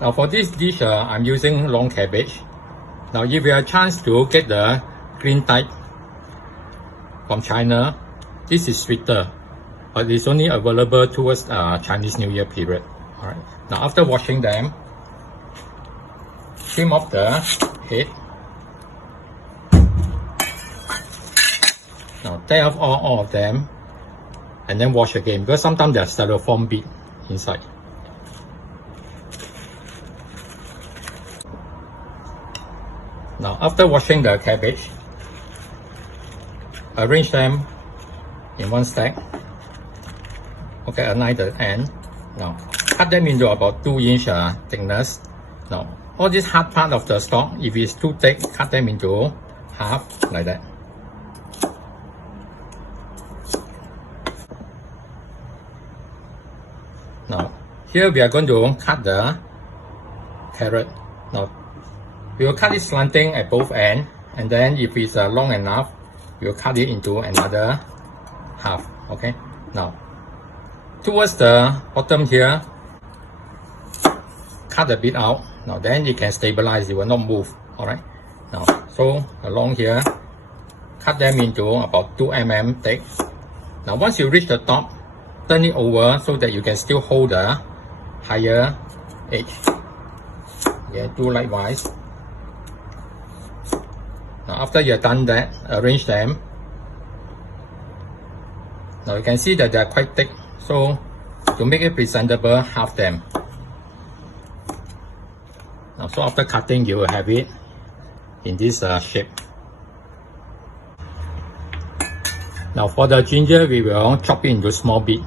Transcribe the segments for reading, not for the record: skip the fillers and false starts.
Now for this dish, I'm using long cabbage. Now if you have a chance to get the green type from China, this is sweeter, but it's only available towards Chinese New Year period. Alright. Now after washing them, trim off the head. Now tear off all of them and then wash again, because sometimes there's styrofoam bead inside. Now after washing the cabbage, arrange them in one stack. Okay, align the end. Now cut them into about 2-inch thickness. Now all this hard part of the stalk, if it's too thick, cut them into half like that. Now here we are going to cut the carrot. Now we will cut it slanting at both ends, and then if it's long enough, we will cut it into another half. Okay. Now towards the bottom here, cut a bit out. Now then you can stabilize, it will not move. Alright. Now so along here, cut them into about 2 mm thick. Now once you reach the top, turn it over so that you can still hold the higher edge. Yeah, do likewise. Now after you're done that, arrange them. Now you can see that they're quite thick, so to make it presentable, half them. Now so after cutting, you will have it in this shape. Now for the ginger, we will chop it into small bits.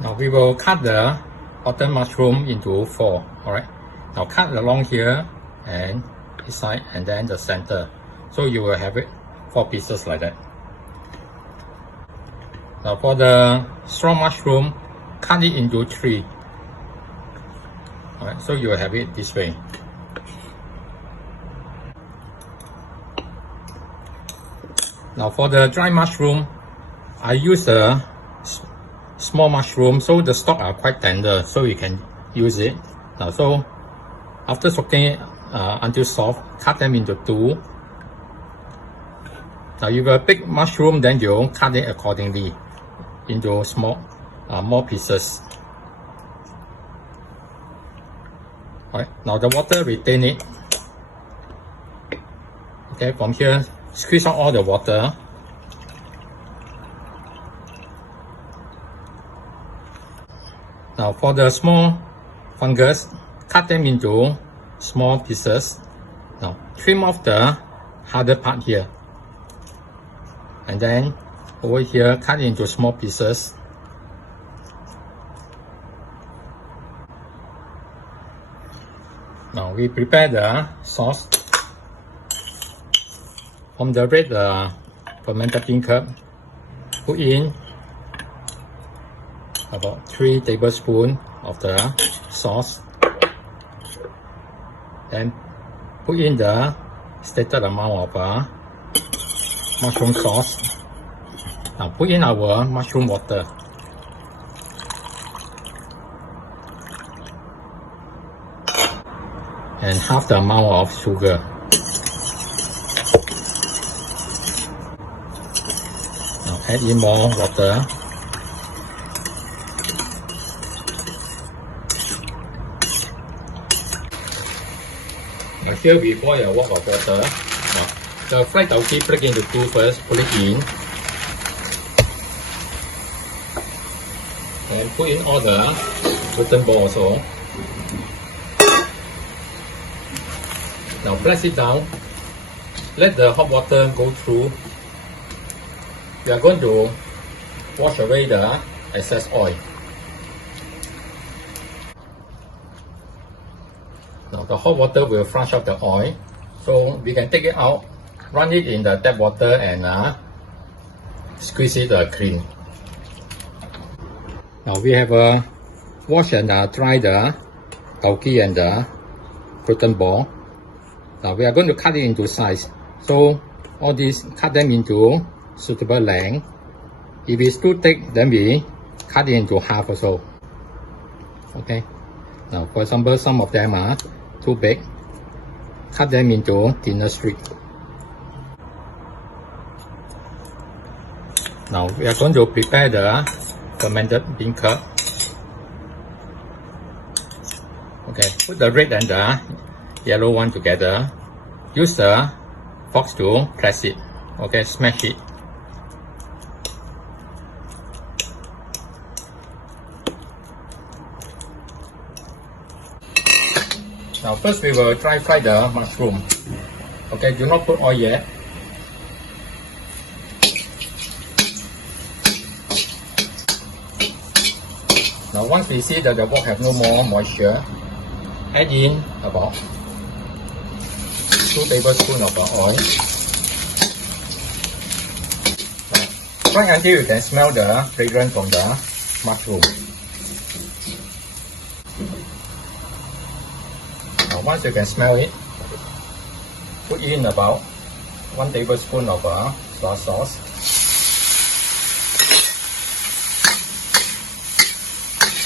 Now we will cut the button mushroom into 4. Alright. Now cut along here and this side and then the center. So you will have it 4 pieces like that. Now for the straw mushroom, cut it into 3. Alright, so you will have it this way. Now for the dry mushroom, I use a small mushroom, so the stalk are quite tender, so you can use it. Now so after soaking it until soft, cut them into 2. Now if you have a big mushroom, then you cut it accordingly into small, more pieces. Alright, now the water, retain it. Okay, from here, squeeze out all the water. Now for the small fungus, cut them into small pieces. Now trim off the harder part here. And then over here, cut into small pieces. Now we prepare the sauce. From the red fermented bean curd, put in about 3 tablespoons of the sauce. Then put in the stated amount of mushroom sauce. Now put in our mushroom water. And half the amount of sugar. Now add in more water. Now here we boil a wok of water. Now the fried tauki, break into 2 first, put it in. And put in all the protein ball also. Now press it down. Let the hot water go through. We are going to wash away the excess oil. Now the hot water will flush out the oil, so we can take it out, run it in the tap water and squeeze it clean. Now we have washed and dried the tauki and the protein ball. Now we are going to cut it into size. So all these, cut them into suitable length. If it's too thick, then we cut it into half or so. Okay. Now, for example, some of them are too big. Cut them into thinner strips. Now, we are going to prepare the fermented bean curd. Okay, put the red and the yellow one together. Use the fork to press it. Okay, smash it. Now first we will dry fry the mushroom. Okay, do not put oil yet. Now once we see that the wok have no more moisture, add in about 2 tablespoons of oil. Fry until you can smell the fragrance from the mushroom. Now once you can smell it, put in about 1 tablespoon of soy sauce.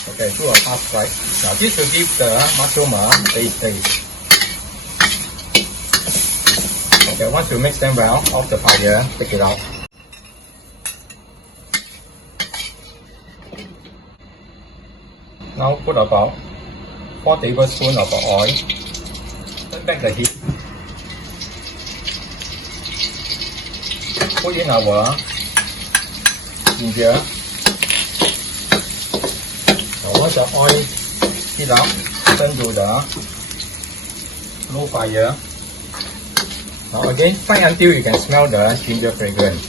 Okay, do a half fry. Now this will give the mushroom a taste. Okay, once you mix them well, off the fire, take it out. Now put about 4 tablespoons of oil. Turn back the heat. Put in our ginger. Now once the oil heat up, turn to the low fire. Now again, fry until you can smell the ginger fragrance.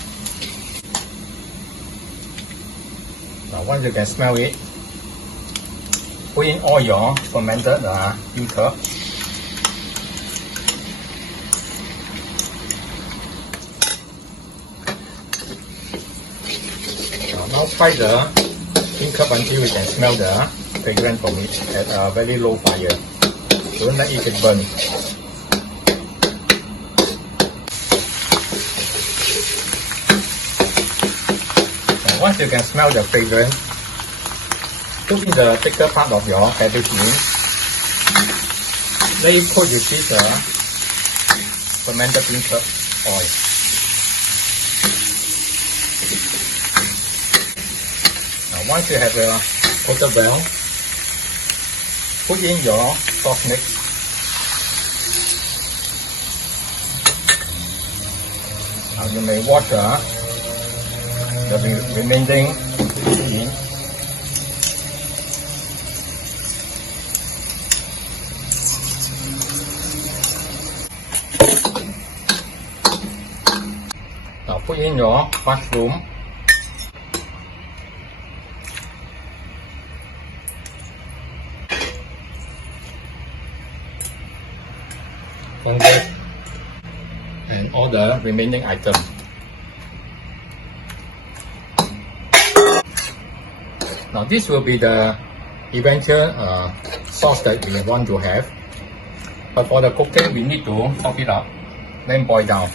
Now once you can smell it, put in all your fermented bean curd. Now fry the bean curd until you can smell the fragrance from it at a very low fire. Don't let it get burn. Now once you can smell the fragrance, put in the thicker part of your cabbage in. Let it coat with this fermented bean curd oil. Now once you have coated well, put in your sauce mix. Now you may wash the remaining in. Now put in your mushroom. Fungus and all the remaining items. Now this will be the eventual sauce that we want to have. But for the cooking, we need to top it up, then boil down.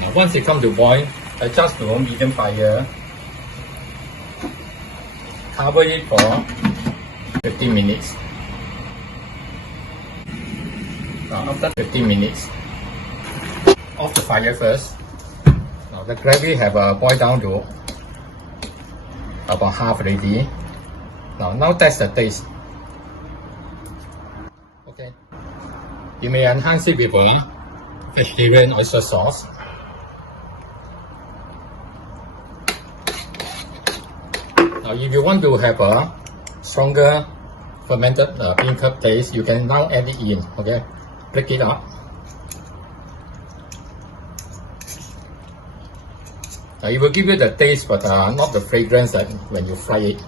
Now once it comes to boil, adjust to medium fire. Cover it for 15 minutes. Now after 15 minutes, off the fire first. Now the gravy have boiled down to about half already. Now test the taste. Okay. You may enhance it with a vegetarian oyster sauce. Now if you want to have a stronger fermented bean curd taste, you can now add it in. Okay, break it up. Now it will give you the taste, but not the fragrance that when you fry it.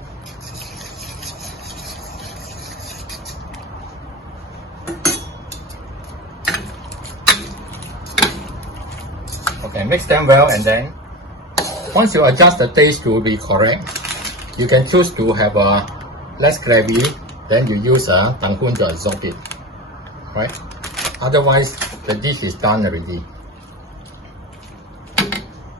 Okay, mix them well, and then once you adjust the taste to be correct, you can choose to have less gravy, then you use tanghoon to absorb it, right? Otherwise, the dish is done already.